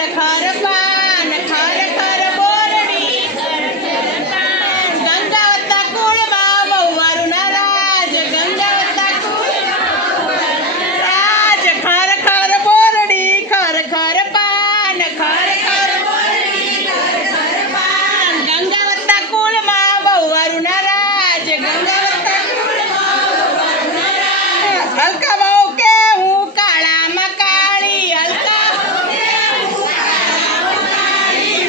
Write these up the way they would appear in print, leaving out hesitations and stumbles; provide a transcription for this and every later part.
खर खर पान खर खर बोरडी गंगावता कुळમાં વહુવારું ના રાજ ગંગાવતા કુળમાં રાજ ખર ખર બોરડી ખર ખર પાન ખર ખર બોરડી ખર ખર પાન ગંગાવતા કુળમાં વહુવારું ના રાજ ગંગાવતા કુળમાં વહુવારું ના રાજ હલકા બહુ કે હું કાળામાં કાળી હલકા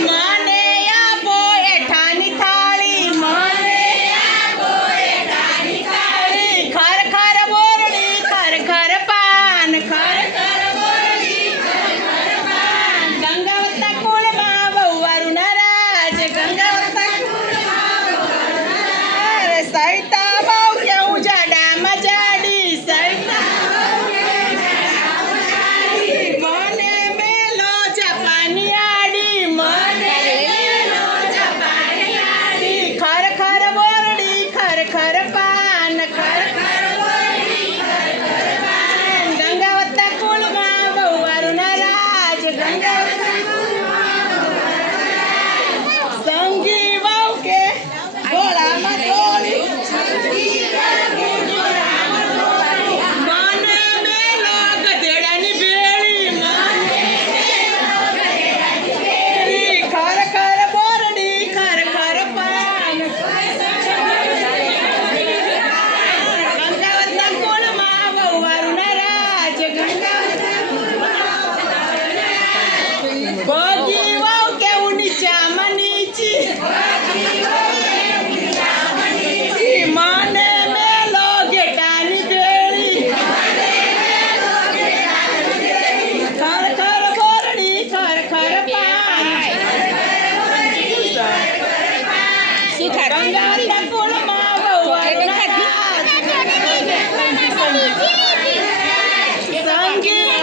મને આપો એઠાની થાળી મને આપો એઠાની થાળી ખર ખર બોરડી ખર ખર પાન ખર ખર બોરડી ખર ખર પાન ગંગાવતા કુળમાં વહુવારું ના રાજ ગંગાવતા કુળમાં વહુવારું ના રાજ સૈતા બહુ કેવું જાડામાં જાડી સૈતા મને મેલો જાપાની આડી મને મેલો જાપાની આડી ખર ખર બોરડી ખર ખર પાન ખર ખર બોરડી ખર ખર પાન ગંગાવતા કુળમાં વહુવારું ના રાજ ગંગાવતા કુળમાં વહુવારું ના રાજ સંગી વહુ કે ગોળામાં તોડી મને મેલો ગધેડાની ભેળી ખર ખર બોરડી ખર ખર પાન ગંગાવતા કુળમાં વહુવારું ના રાજ ગંગાવતા ભોગી વહુ કેવું નીચામાં નીચી મને મેલો ઘેટાની ભેળી ખર ખર બોરડી ખર ખર પાન ગંગાવતા કુળમાં વહુવારું ના રાજ સંગી